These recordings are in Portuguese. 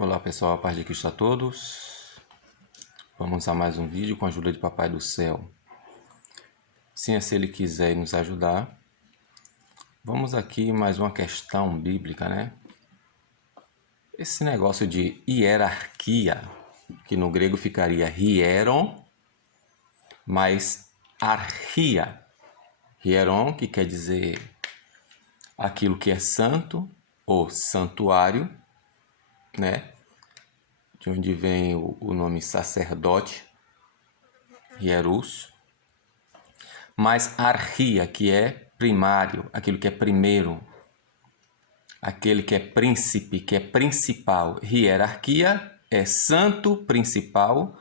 Olá pessoal, a paz de Cristo a todos. Vamos a mais um vídeo com a ajuda de Papai do Céu. Se Ele quiser nos ajudar. Vamos aqui mais uma questão bíblica, né? Esse negócio de hierarquia, que no grego ficaria hieron, mais archia. Hieron, que quer dizer aquilo que é santo, ou santuário, né? De onde vem o nome sacerdote, hierus. Mais archia, que é primário, aquilo que é primeiro, aquele que é príncipe, que é principal. Hierarquia é santo principal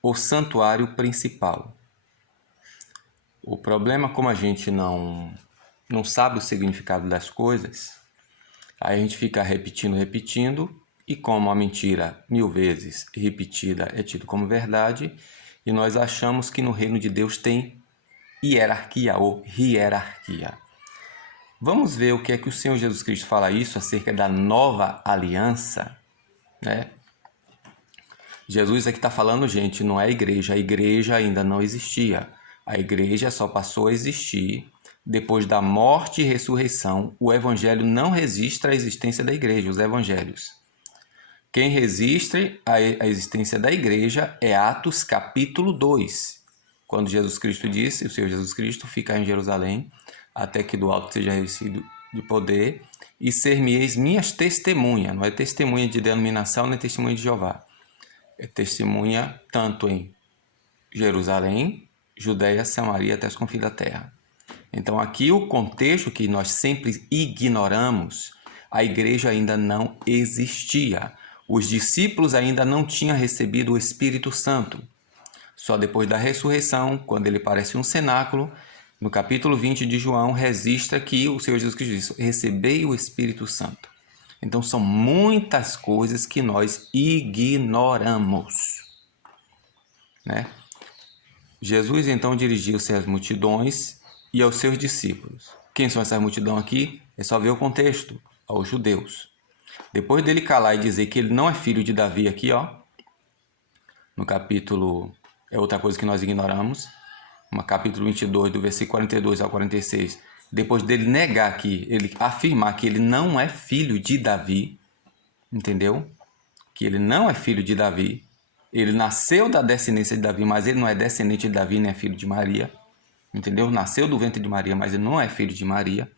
ou santuário principal. O problema, como a gente não sabe o significado das coisas, aí a gente fica repetindo, e como a mentira 1000 vezes repetida é tido como verdade, e nós achamos que no reino de Deus tem hierarquia ou hierarquia. Vamos ver o que é que o Senhor Jesus Cristo fala isso acerca da nova aliança, né? Jesus aqui está falando, gente, não é a igreja ainda não existia. A igreja só passou a existir depois da morte e ressurreição. O evangelho não registra a existência da igreja, os evangelhos. Quem registra a existência da igreja é Atos capítulo 2, quando Jesus Cristo disse, o Senhor Jesus Cristo, ficar em Jerusalém, até que do alto seja revestido de poder, e ser-me-eis minhas testemunhas. Não é testemunha de denominação, nem testemunha de Jeová. É testemunha tanto em Jerusalém, Judeia, Samaria, até os confins da terra. Então aqui o contexto que nós sempre ignoramos, a igreja ainda não existia. Os discípulos ainda não tinham recebido o Espírito Santo. Só depois da ressurreição, quando ele aparece um cenáculo, no capítulo 20 de João, registra que o Senhor Jesus Cristo disse: recebei o Espírito Santo. Então são muitas coisas que nós ignoramos, né? Jesus então dirigiu-se às multidões e aos seus discípulos. Quem são essas multidões aqui? É só ver o contexto, aos judeus. Depois dele calar e dizer que ele não é filho de Davi aqui, ó, no capítulo, é outra coisa que nós ignoramos, no capítulo 22, do versículo 42 ao 46, depois dele negar que, ele afirmar que ele não é filho de Davi, entendeu? Que ele não é filho de Davi, ele nasceu da descendência de Davi, mas ele não é descendente de Davi, nem é filho de Maria, entendeu? Nasceu do ventre de Maria, mas ele não é filho de Maria,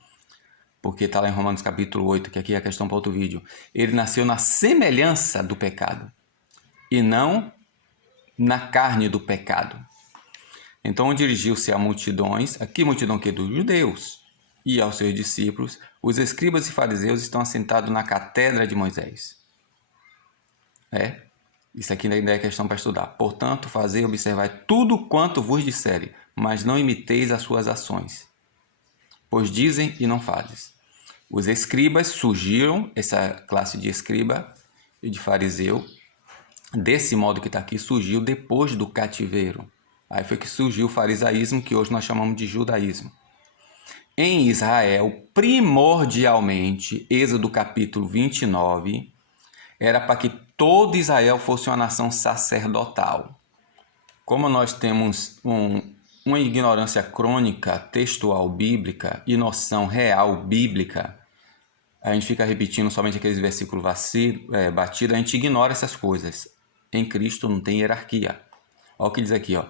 porque está lá em Romanos capítulo 8, que aqui é a questão para outro vídeo. Ele nasceu na semelhança do pecado, e não na carne do pecado. Então dirigiu-se a multidões, aqui multidão que dos judeus, e aos seus discípulos. Os escribas e fariseus estão assentados na catedra de Moisés. Isso aqui ainda é questão para estudar. Portanto, fazei e observai tudo quanto vos disserem, mas não imiteis as suas ações, pois dizem e não fazes. Os escribas surgiram, essa classe de escriba e de fariseu, desse modo que está aqui, surgiu depois do cativeiro. Aí foi que surgiu o farisaísmo, que hoje nós chamamos de judaísmo. Em Israel, primordialmente, Êxodo capítulo 29, era para que todo Israel fosse uma nação sacerdotal. Como nós temos uma ignorância crônica, textual bíblica e noção real bíblica, a gente fica repetindo somente aqueles versículos batidos, a gente ignora essas coisas. Em Cristo não tem hierarquia. Olha o que diz aqui, ó.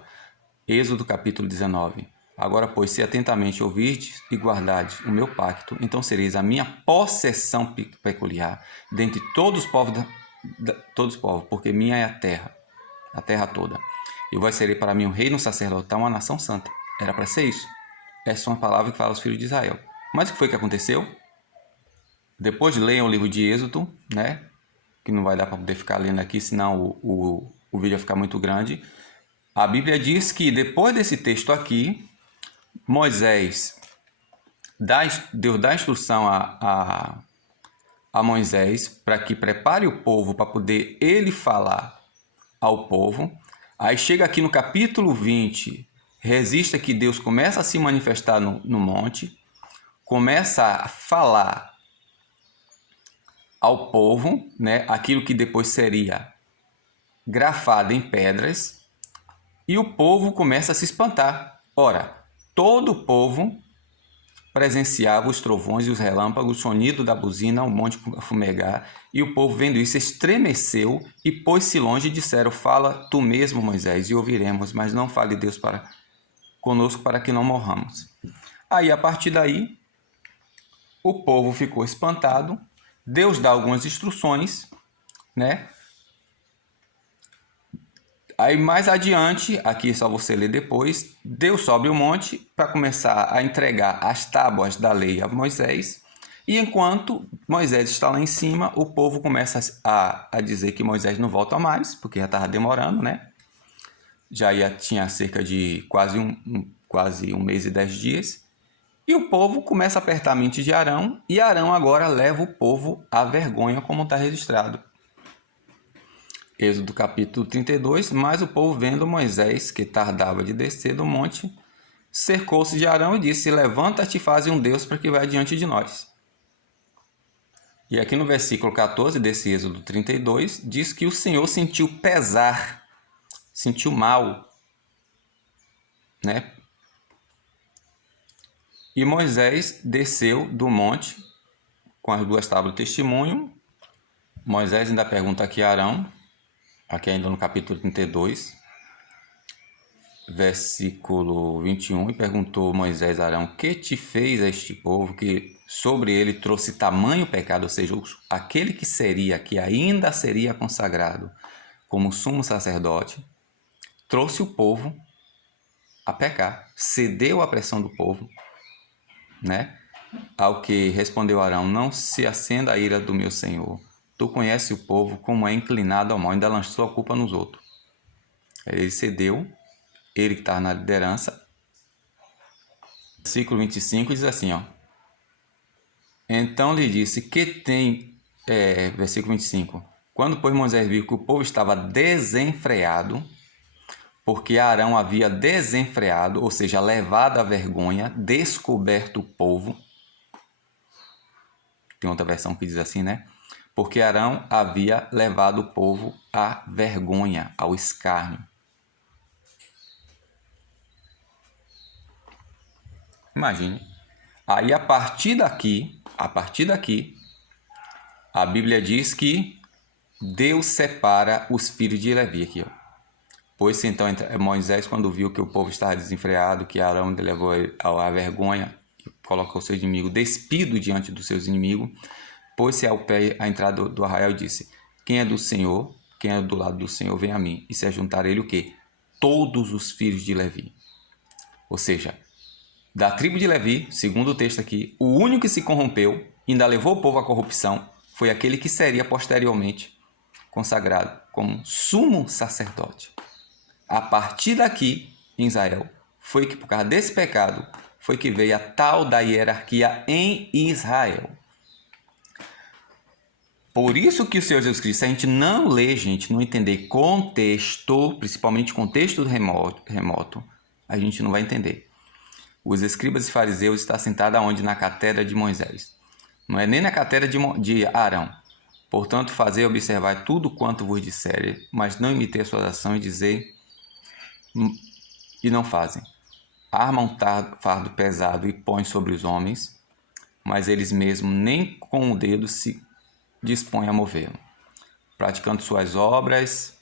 Êxodo capítulo 19. Agora, pois, se atentamente ouvirdes e guardardes o meu pacto, então sereis a minha possessão peculiar dentre todos os povos, porque minha é a terra toda. E vós serei para mim um reino sacerdotal, uma nação santa. Era para ser isso. Essa é uma palavra que fala aos filhos de Israel. Mas o que foi que aconteceu? Depois leiam o livro de Êxodo, né? Que não vai dar para poder ficar lendo aqui, senão o vídeo vai ficar muito grande. A Bíblia diz que depois desse texto aqui, Moisés, Deus dá instrução a Moisés para que prepare o povo para poder ele falar ao povo. Aí chega aqui no capítulo 20, registra que Deus começa a se manifestar no monte, começa a falar ao povo, né, aquilo que depois seria grafado em pedras, e o povo começa a se espantar. Ora, todo o povo presenciava os trovões e os relâmpagos, o sonido da buzina, o monte a fumegar, e o povo, vendo isso, estremeceu e pôs-se longe e disseram: fala tu mesmo, Moisés, e ouviremos, mas não fale Deus conosco para que não morramos. Aí, a partir daí, o povo ficou espantado, Deus dá algumas instruções, né? Aí mais adiante, aqui só você ler depois, Deus sobe o monte para começar a entregar as tábuas da lei a Moisés. E enquanto Moisés está lá em cima, o povo começa a dizer que Moisés não volta mais, porque já estava demorando, né? Tinha cerca de quase um mês e 10 dias. E o povo começa a apertar a mente de Arão, e Arão agora leva o povo à vergonha, como está registrado. Êxodo capítulo 32, mas o povo, vendo Moisés, que tardava de descer do monte, cercou-se de Arão e disse: levanta-te e faze um Deus para que vá diante de nós. E aqui no versículo 14 desse Êxodo 32, diz que o Senhor sentiu pesar, sentiu mal, né? E Moisés desceu do monte com as 2 tábuas de testemunho. Moisés ainda pergunta aqui a Arão, aqui ainda no capítulo 32, versículo 21, e perguntou Moisés a Arão: que te fez a este povo que sobre ele trouxe tamanho pecado? Ou seja, aquele que ainda seria consagrado como sumo sacerdote, trouxe o povo a pecar, cedeu à pressão do povo, né? Ao que respondeu Arão: não se acenda a ira do meu senhor. Tu conheces o povo como é inclinado ao mal. Ainda lançou a culpa nos outros. Ele cedeu, ele que estava na liderança. Versículo 25 diz assim, ó. Então lhe disse: que tem... versículo 25. Quando, pois, Moisés viu que o povo estava desenfreado, porque Arão havia desenfreado, ou seja, levado à vergonha, descoberto o povo. Tem outra versão que diz assim, né? Porque Arão havia levado o povo à vergonha, ao escárnio. Imagine. Aí, a partir daqui, a Bíblia diz que Deus separa os filhos de Levi aqui, ó. Pôs-se então Moisés, quando viu que o povo estava desenfreado, que Arão levou à vergonha, colocou seu inimigo despido diante dos seus inimigos, pôs-se ao pé à entrada do arraial e disse: quem é do Senhor, quem é do lado do Senhor, vem a mim. E se ajuntar ele o quê? Todos os filhos de Levi. Ou seja, da tribo de Levi, segundo o texto aqui, o único que se corrompeu e ainda levou o povo à corrupção foi aquele que seria posteriormente consagrado como sumo sacerdote. A partir daqui, em Israel, foi que por causa desse pecado, foi que veio a tal da hierarquia em Israel. Por isso que o Senhor Jesus Cristo, se a gente não ler, não entender contexto, principalmente contexto remoto, a gente não vai entender. Os escribas e fariseus estão sentados aonde? Na cátedra de Moisés. Não é nem na cátedra de Arão. Portanto, fazei observar tudo quanto vos disserem, mas não imitei as suas ações, e não fazem. Armam um fardo pesado e põem sobre os homens, mas eles mesmos nem com o dedo se dispõem a movê-lo. Praticando suas obras,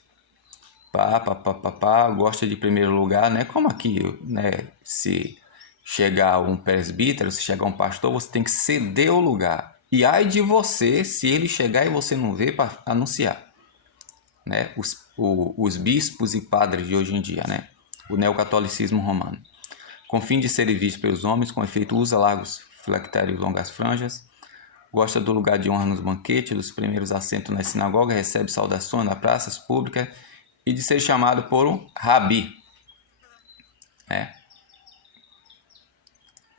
gosta de primeiro lugar, né? Como aqui, né? Se chegar um presbítero, se chegar um pastor, você tem que ceder o lugar. E ai de você se ele chegar e você não vê para anunciar, né? Os bispos e padres de hoje em dia, né? O neocatolicismo romano. Com fim de serem vistos pelos homens, com efeito usa largos flectérios e longas franjas, gosta do lugar de honra nos banquetes, dos primeiros assentos na sinagoga, recebe saudações nas praças públicas e de ser chamado por um rabi. É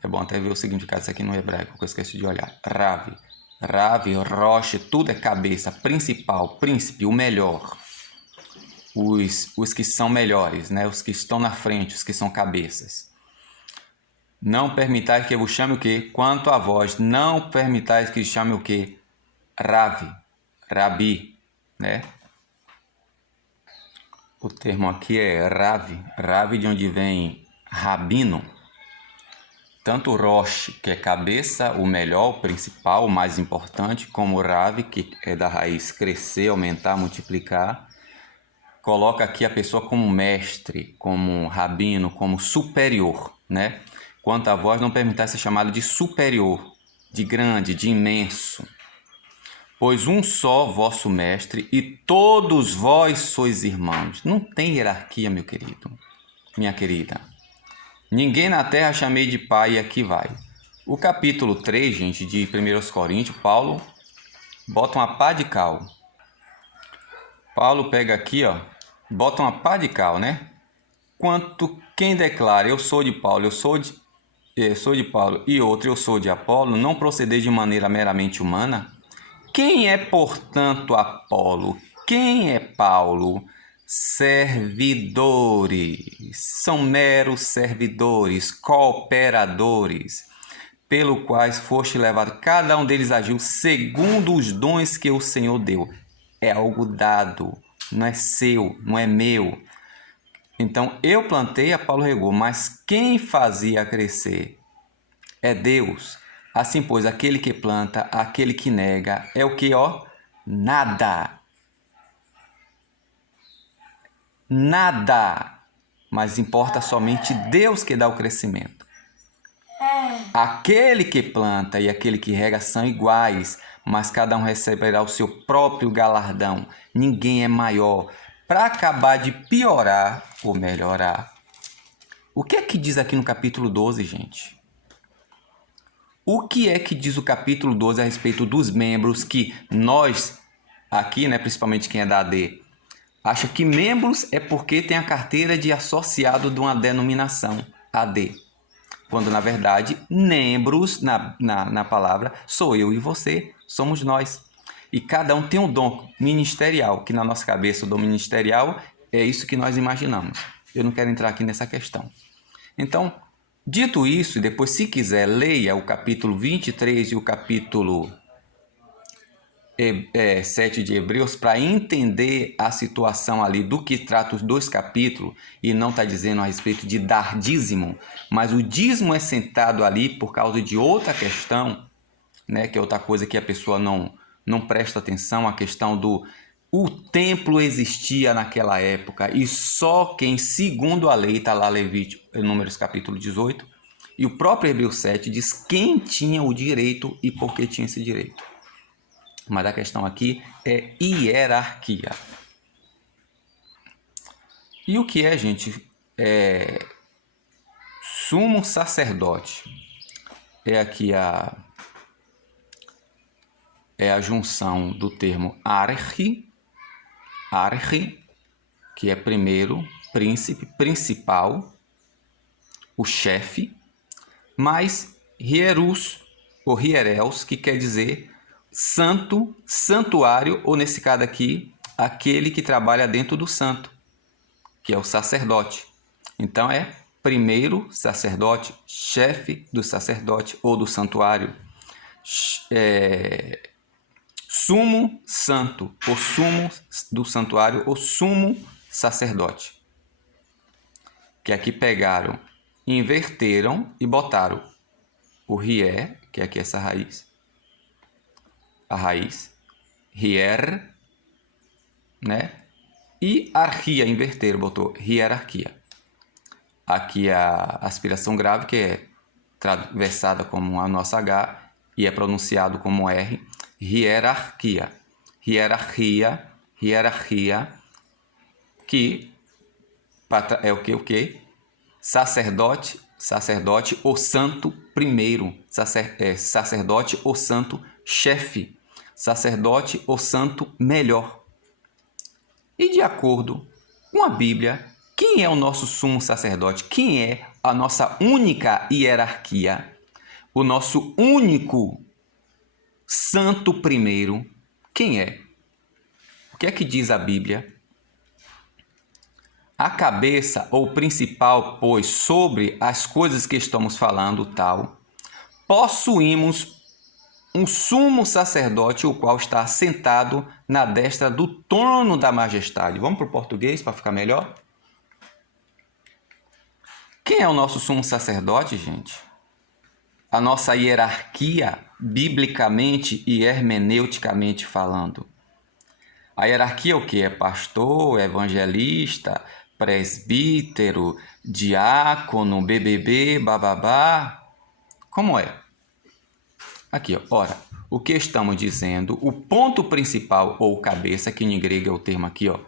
bom até ver o significado disso aqui no hebraico, que eu esqueci de olhar. Ravi, rocha, tudo é cabeça, principal, príncipe, o melhor. Os que são melhores, né? Os que estão na frente, os que são cabeças. Não permitais que eu vos chame o quê? Quanto a vós, não permitais que chame o quê? Ravi, Rabi, né? O termo aqui é Ravi, Ravi de onde vem rabino. Tanto Rosh, que é cabeça, o melhor, o principal, o mais importante, como Ravi, que é da raiz crescer, aumentar, multiplicar, coloca aqui a pessoa como mestre, como rabino, como superior, né? Quanto a vós não permitais ser chamado de superior, de grande, de imenso. Pois um só vosso mestre e todos vós sois irmãos. Não tem hierarquia, meu querido, minha querida. Ninguém na terra chamei de pai e aqui vai. O capítulo 3, gente, de 1 Coríntios, Paulo bota uma pá de cal. Paulo pega aqui, ó, bota uma pá de cal, né? Quanto quem declara, eu sou de Paulo, eu sou de Paulo e outro, eu sou de Apolo, não proceder de maneira meramente humana? Quem é, portanto, Apolo? Quem é Paulo? Servidores. São meros servidores, cooperadores, pelo quais foste levado. Cada um deles agiu segundo os dons que o Senhor deu. É algo dado, não é seu, não é meu. Então, eu plantei, Apolo regou, mas quem fazia crescer é Deus. Assim, pois, aquele que planta, aquele que nega, é o que, ó? Nada. Nada. Mas importa somente Deus que dá o crescimento. Aquele que planta e aquele que rega são iguais, mas cada um receberá o seu próprio galardão. Ninguém é maior. Para acabar de piorar ou melhorar. O que é que diz aqui no capítulo 12, gente? O que é que diz o capítulo 12 a respeito dos membros que nós, aqui, né, principalmente quem é da AD, acha que membros é porque tem a carteira de associado de uma denominação, AD. Quando, na verdade, membros, na palavra, sou eu e você, somos nós. E cada um tem um dom ministerial, que na nossa cabeça o dom ministerial é isso que nós imaginamos. Eu não quero entrar aqui nessa questão. Então, dito isso, depois, se quiser, leia o capítulo 23 e o capítulo 7 de Hebreus para entender a situação ali do que trata os dois capítulos, e não está dizendo a respeito de dar dízimo, mas o dízimo é sentado ali por causa de outra questão, né, que é outra coisa que a pessoa não presta atenção, a questão do o templo existia naquela época e só quem, segundo a lei, está lá Levítico, Números capítulo 18, e o próprio Hebreus 7 diz quem tinha o direito e por que tinha esse direito. Mas a questão aqui é hierarquia. E o que é, gente? Sumo sacerdote. É aqui a junção do termo archi, que é primeiro, príncipe, principal, o chefe, mais hierus, ou hiereus, que quer dizer santo, santuário, ou nesse caso aqui, aquele que trabalha dentro do santo, que é o sacerdote. Então é primeiro sacerdote, chefe do sacerdote ou do santuário, sumo santo, o sumo do santuário, o sumo sacerdote. Que aqui pegaram, inverteram e botaram o rier, que é aqui essa raiz, a raiz, hier, né? E arquia, inverter, botou hierarquia. Aqui a aspiração grave, que é versada como a nossa H e é pronunciado como R, hierarquia. Hierarquia, que é o que? Sacerdote ou santo primeiro, sacerdote ou santo chefe, sacerdote ou santo melhor. E de acordo com a Bíblia, quem é o nosso sumo sacerdote? Quem é a nossa única hierarquia? O nosso único santo primeiro? Quem é? O que é que diz a Bíblia? A cabeça ou principal, pois, sobre as coisas que estamos falando, tal, possuímos um sumo sacerdote, o qual está sentado na destra do trono da majestade. Vamos para o português para ficar melhor? Quem é o nosso sumo sacerdote, gente? A nossa hierarquia, biblicamente e hermeneuticamente falando. A hierarquia é o que? É pastor, evangelista, presbítero, diácono, BBB, bababá. Como é? Aqui, ó. Ora, o que estamos dizendo, o ponto principal ou cabeça, que em grego é o termo aqui, ó,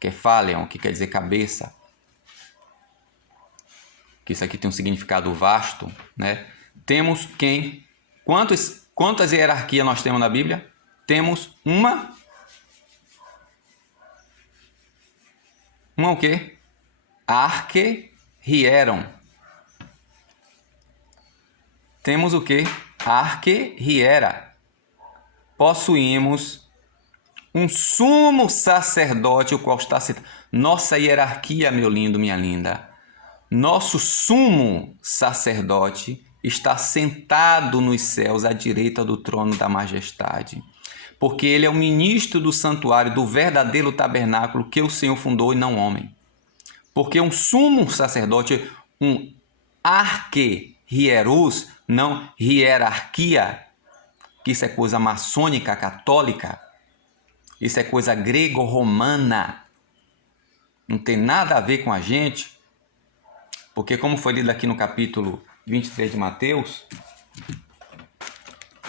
que é phaleon, que quer dizer cabeça. Que isso aqui tem um significado vasto, né? Temos quem? Quantas hierarquias nós temos na Bíblia? Temos uma o quê? Arquehieron. Temos o quê? Arquehiera. Possuímos um sumo sacerdote, o qual está sentado. Nossa hierarquia, meu lindo, minha linda. Nosso sumo sacerdote está sentado nos céus à direita do trono da majestade. Porque ele é o ministro do santuário, do verdadeiro tabernáculo que o Senhor fundou e não homem. Porque um sumo sacerdote, um arquehieros, não hierarquia, que isso é coisa maçônica, católica, isso é coisa grego-romana, não tem nada a ver com a gente, porque como foi lido aqui no capítulo 23 de Mateus,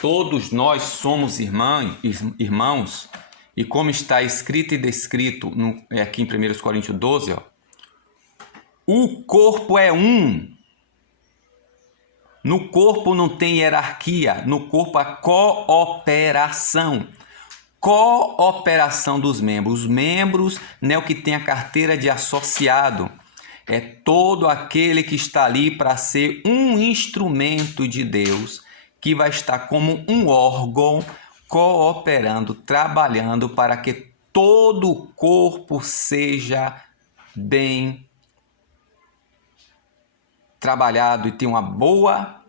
todos nós somos irmãos, e como está escrito e descrito aqui em 1 Coríntios 12, ó, o corpo é um. No corpo não tem hierarquia, no corpo há cooperação. Cooperação dos membros. Os membros não é o que tem a carteira de associado. É todo aquele que está ali para ser um instrumento de Deus, que vai estar como um órgão cooperando, trabalhando para que todo o corpo seja bem trabalhado e tenha uma boa,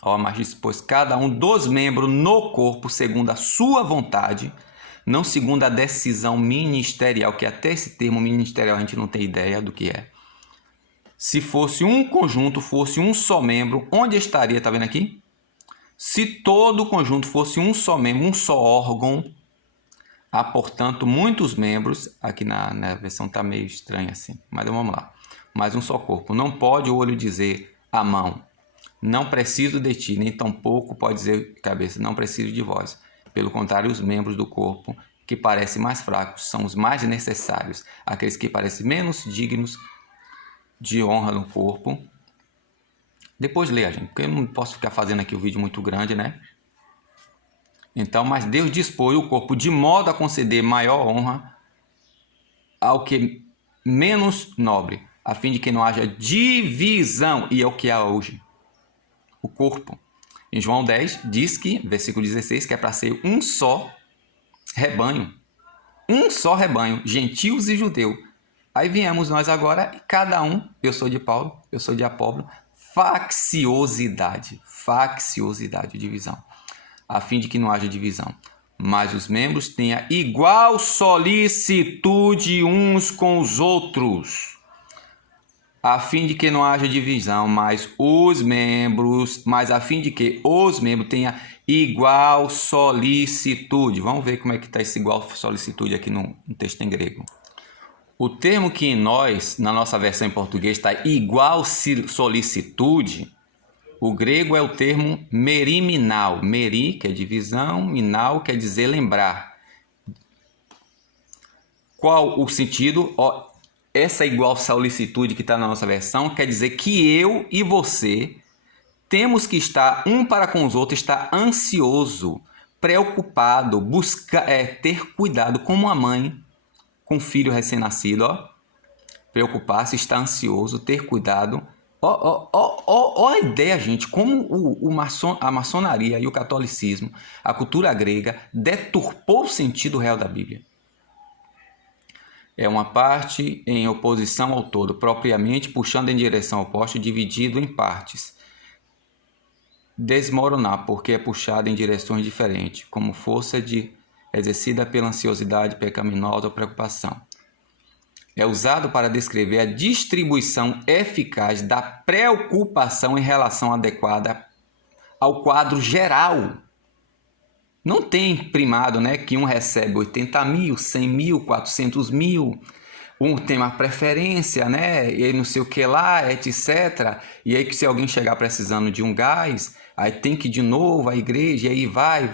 mas dispôs cada um dos membros no corpo segundo a sua vontade, não segundo a decisão ministerial, que até esse termo ministerial a gente não tem ideia do que é. Se fosse um conjunto, fosse um só membro, onde estaria? Tá vendo aqui? Se todo o conjunto fosse um só membro, um só órgão, há, portanto, muitos membros. Aqui na versão está meio estranha assim, mas vamos lá. Mas um só corpo. Não pode o olho dizer à mão, não preciso de ti, nem tampouco pode dizer cabeça, não preciso de vós. Pelo contrário, os membros do corpo que parecem mais fracos são os mais necessários. Aqueles que parecem menos dignos de honra no corpo. Depois leia, gente, porque eu não posso ficar fazendo aqui o vídeo muito grande, né? Então, mas Deus dispôs o corpo de modo a conceder maior honra ao que menos nobre, a fim de que não haja divisão, e é o que há hoje. O corpo. Em João 10, diz que, versículo 16, que é para ser um só rebanho. Um só rebanho, gentios e judeus. Aí viemos nós agora, e cada um, eu sou de Paulo, eu sou de Apolo, facciosidade, divisão, a fim de que não haja divisão. Mas os membros tenham igual solicitude uns com os outros, a fim de que não haja divisão, mas a fim de que os membros tenham igual solicitude. Vamos ver como é que está esse igual solicitude aqui no texto em grego. O termo que na nossa versão em português está igual solicitude, o grego é o termo meriminal. Meri, que é divisão, minal quer dizer lembrar. Qual o sentido? Essa igual solicitude que está na nossa versão quer dizer que eu e você temos que estar um para com os outros, estar ansioso, preocupado, ter cuidado, como a mãe com o filho recém-nascido, preocupar-se, estar ansioso, ter cuidado. A ideia, gente, como a maçonaria e o catolicismo, a cultura grega, deturpou o sentido real da Bíblia. É uma parte em oposição ao todo, propriamente puxando em direção oposta, dividido em partes. desmoronar, porque é puxada em direções diferentes, como força exercida pela ansiosidade pecaminosa ou preocupação. É usado para descrever a distribuição eficaz da preocupação em relação adequada ao quadro geral. Não tem primado, né, que um recebe 80 mil, 100 mil, 400 mil, um tem uma preferência, né, e não sei o que lá, etc. E aí que se alguém chegar precisando de um gás, aí tem que ir de novo à igreja, e aí vai.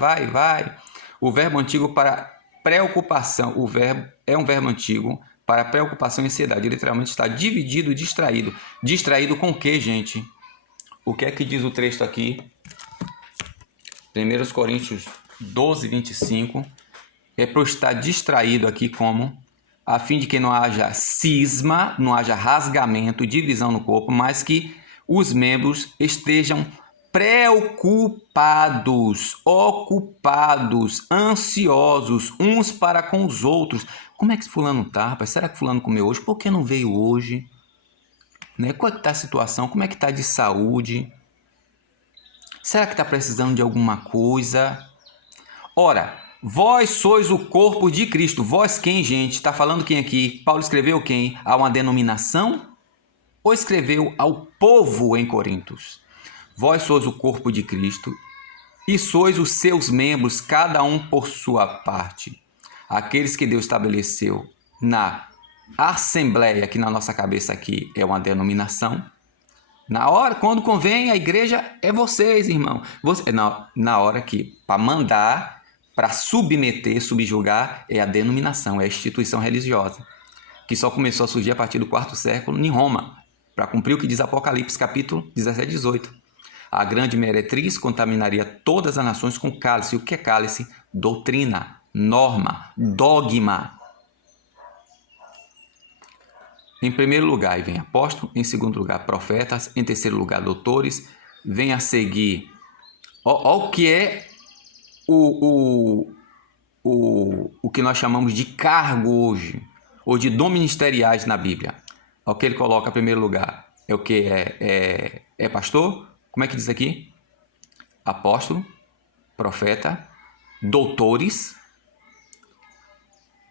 O verbo antigo para preocupação, o verbo é um verbo antigo para preocupação e ansiedade. Ele literalmente está dividido e distraído. Distraído com o que, gente? O que é que diz o texto aqui? 1 Coríntios 12, 25. É para eu estar distraído aqui como? A fim de que não haja cisma, não haja rasgamento, divisão no corpo, mas que os membros estejam preocupados, ocupados, ansiosos uns para com os outros. Como é que fulano tá, rapaz? Será que fulano comeu hoje? Por que não veio hoje? Né? Qual é que está a situação? Como é que está de saúde? Será que está precisando de alguma coisa? Ora, vós sois o corpo de Cristo. Vós quem, gente? Está falando quem aqui? Paulo escreveu quem? A uma denominação? Ou escreveu ao povo em Coríntios? Vós sois o corpo de Cristo e sois os seus membros, cada um por sua parte. Aqueles que Deus estabeleceu na assembleia, que na nossa cabeça aqui é uma denominação. Na hora, quando convém, a igreja é vocês, irmão. Na hora que, para mandar, para submeter, subjugar, é a denominação, é a instituição religiosa, que só começou a surgir a partir do 4º século em Roma, para cumprir o que diz Apocalipse, capítulo 17 e 18. A grande meretriz contaminaria todas as nações com cálice. O que é cálice? Doutrina, norma, dogma. Em primeiro lugar, aí vem apóstolo. Em segundo lugar, profetas. Em terceiro lugar, doutores. Vem a seguir. O que é o que nós chamamos de cargo hoje, ou de dom ministeriais na Bíblia. O que ele coloca em primeiro lugar é o que? É pastor? Como é que diz aqui? Apóstolo, profeta, doutores,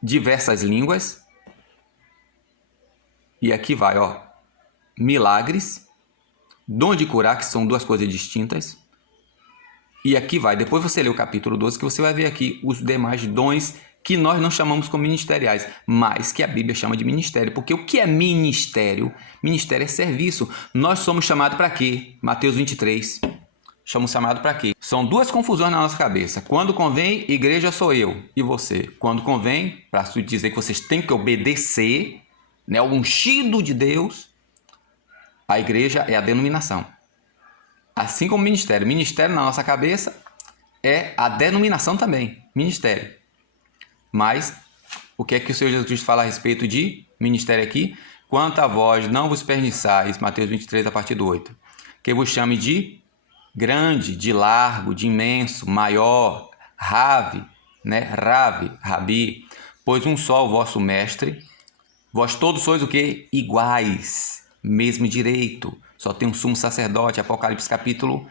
diversas línguas. E aqui vai, ó, milagres, dom de curar, que são duas coisas distintas. E aqui vai, depois você lê o capítulo 12, que você vai ver aqui os demais dons que nós não chamamos como ministeriais, mas que a Bíblia chama de ministério. Porque o que é ministério? Ministério é serviço. Nós somos chamados para quê? Mateus 23. Somos chamados para quê? São duas confusões na nossa cabeça. Quando convém, igreja sou eu e você. Quando convém, para dizer que vocês têm que obedecer, né, o ungido de Deus, a igreja é a denominação. Assim como ministério. Ministério na nossa cabeça é a denominação também. Ministério. Mas o que é que o Senhor Jesus Cristo fala a respeito de ministério aqui? Quanto a vós não vos perniçais, Mateus 23, a partir do 8, que vos chame de grande, de largo, de imenso, maior, rave, né? Rave, rabi, pois um só o vosso mestre, vós todos sois o quê? Iguais, mesmo direito, só tem um sumo sacerdote, Apocalipse capítulo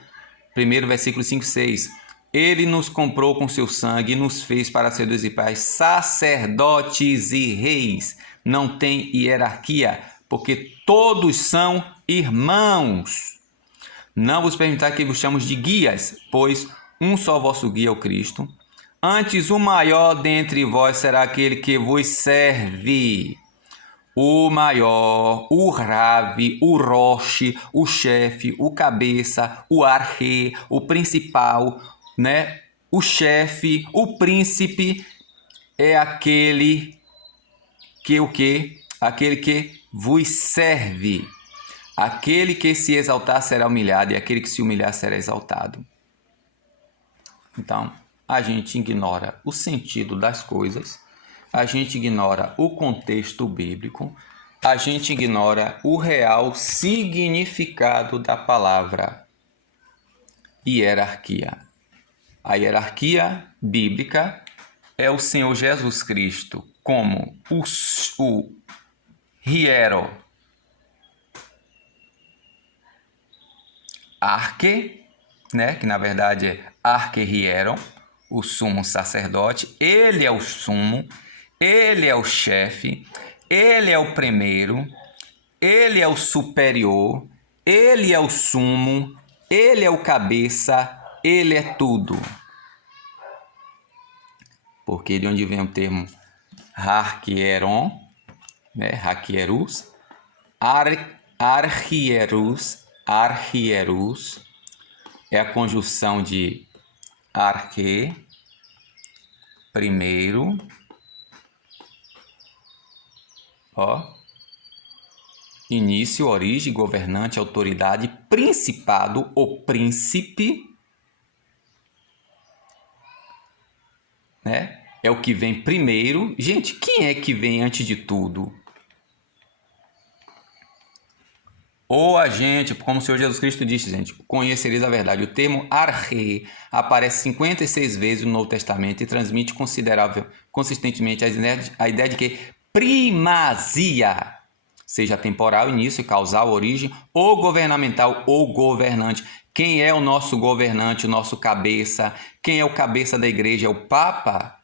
1, versículo 5 e 6. Ele nos comprou com seu sangue e nos fez para ser dos pais sacerdotes e reis. Não tem hierarquia, porque todos são irmãos. Não vos permitai que vos chamemos de guias, pois um só vosso guia é o Cristo. Antes o maior dentre vós será aquele que vos serve. O maior, o rave, o roche, o chefe, o cabeça, o arre, o principal, né? O chefe, o príncipe é aquele que o quê? Aquele que vos serve. Aquele que se exaltar será humilhado e aquele que se humilhar será exaltado. Então, a gente ignora o sentido das coisas, a gente ignora o contexto bíblico, a gente ignora o real significado da palavra hierarquia. A hierarquia bíblica é o Senhor Jesus Cristo como o hiero, arque, né? Que na verdade é arquihieron, o sumo sacerdote. Ele é o sumo, ele é o chefe, ele é o primeiro, ele é o superior, ele é o sumo, ele é o cabeça, ele é tudo. Porque de onde vem o termo arquieron, né? Arquierus, archierus é a conjunção de arque, primeiro, início, origem, governante, autoridade, principado, o príncipe, né? É o que vem primeiro. Gente, quem é que vem antes de tudo? Ou a gente, como o Senhor Jesus Cristo disse, gente, conhecereis a verdade. O termo arche aparece 56 vezes no Novo Testamento e transmite consistentemente a ideia de que primazia, seja temporal, início, causal, origem, ou governamental, ou governante. Quem é o nosso governante, o nosso cabeça? Quem é o cabeça da igreja? É o Papa?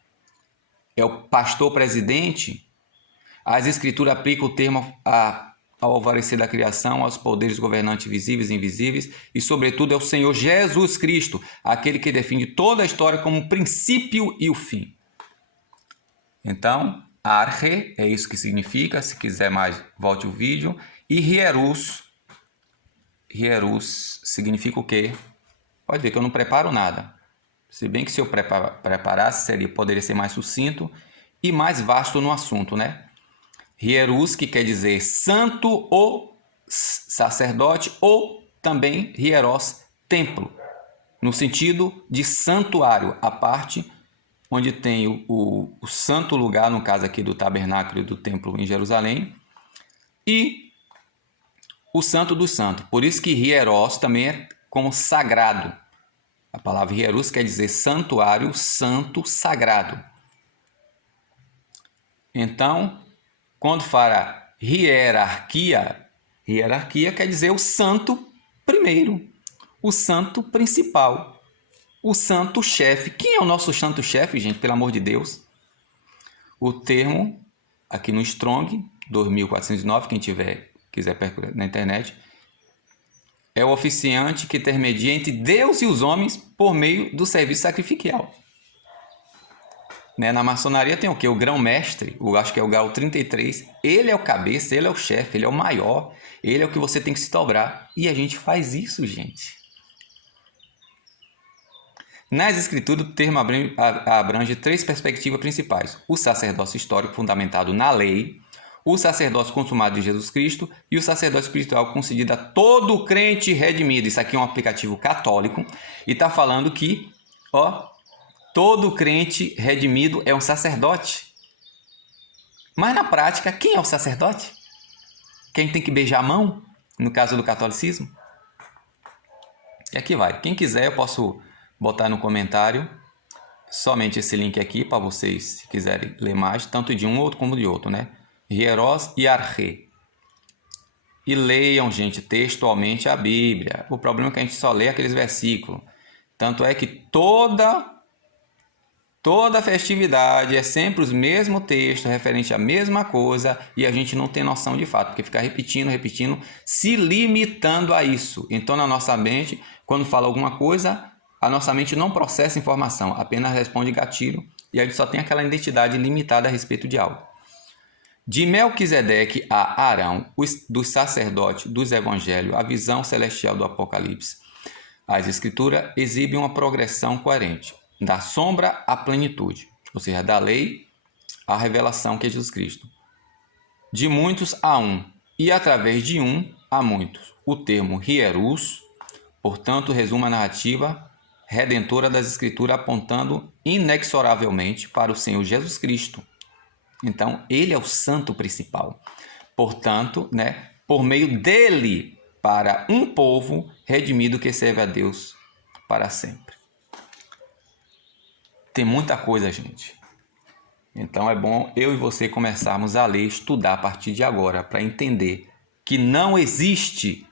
É o pastor presidente? As Escrituras aplicam o termo ao alvorecer da criação, aos poderes governantes visíveis e invisíveis, e sobretudo é o Senhor Jesus Cristo, aquele que define toda a história como o princípio e o fim. Então, arche é isso que significa, se quiser mais, volte o vídeo, e hierus significa o quê? Pode ver que eu não preparo nada, se bem que se eu preparasse, poderia ser mais sucinto e mais vasto no assunto, né? Hierus, que quer dizer santo ou sacerdote, ou também hieros, templo, no sentido de santuário, a parte onde tem o santo lugar, no caso aqui do tabernáculo e do templo em Jerusalém, e o santo dos santos. Por isso que hieros também é como sagrado. A palavra hierus quer dizer santuário, santo, sagrado. Então, quando fala hierarquia quer dizer o santo primeiro, o santo principal, o santo chefe. Quem é o nosso santo chefe, gente? Pelo amor de Deus. O termo, aqui no Strong, 2409, quem quiser percorrer na internet, é o oficiante que intermedia entre Deus e os homens por meio do serviço sacrificial. Né? Na maçonaria tem o quê? O grão-mestre, acho que é o grau 33. Ele é o cabeça, ele é o chefe, ele é o maior. Ele é o que você tem que se dobrar. E a gente faz isso, gente. Nas escrituras, o termo abrange três perspectivas principais. O sacerdócio histórico fundamentado na lei, o sacerdócio consumado de Jesus Cristo e o sacerdócio espiritual concedido a todo crente redimido. Isso aqui é um aplicativo católico e está falando que, todo crente redimido é um sacerdote. Mas na prática, quem é o sacerdote? Quem tem que beijar a mão, no caso do catolicismo? E aqui vai. Quem quiser, eu posso botar no comentário somente esse link aqui para vocês, se quiserem ler mais, tanto de um outro como de outro, né? Hieros e arche. E leiam, gente, textualmente a Bíblia. O problema é que a gente só lê aqueles versículos. Tanto é que toda festividade é sempre os mesmos textos, referente à mesma coisa, e a gente não tem noção de fato, porque fica repetindo, se limitando a isso. Então, na nossa mente, quando fala alguma coisa, a nossa mente não processa informação, apenas responde gatilho, e a gente só tem aquela identidade limitada a respeito de algo. De Melquisedeque a Arão, dos sacerdotes, dos evangelhos, a visão celestial do Apocalipse, as escrituras exibem uma progressão coerente, da sombra à plenitude, ou seja, da lei à revelação que é Jesus Cristo. De muitos a um, e através de um a muitos. O termo hierus, portanto, resume a narrativa redentora das Escrituras, apontando inexoravelmente para o Senhor Jesus Cristo. Então, ele é o santo principal. Portanto, né, por meio dele, para um povo redimido que serve a Deus para sempre. Tem muita coisa, gente. Então é bom eu e você começarmos a ler, estudar a partir de agora, para entender que não existe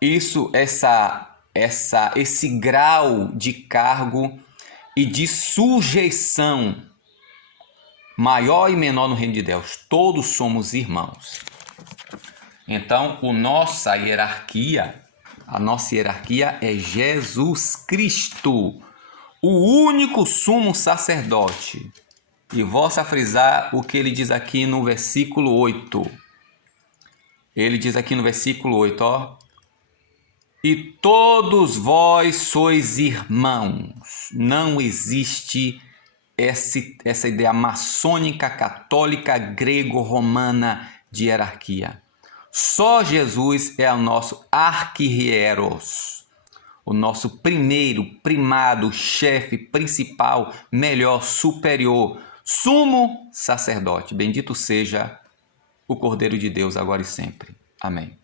esse grau de cargo e de sujeição maior e menor no reino de Deus. Todos somos irmãos. Então, a nossa hierarquia é Jesus Cristo, o único sumo sacerdote. E volto a frisar o que ele diz aqui no versículo 8. Ele diz aqui no versículo 8, ó. E todos vós sois irmãos. Não existe essa ideia maçônica, católica, grego-romana de hierarquia. Só Jesus é o nosso arquihieros, o nosso primeiro, primado, chefe, principal, melhor, superior, sumo sacerdote. Bendito seja o Cordeiro de Deus agora e sempre. Amém.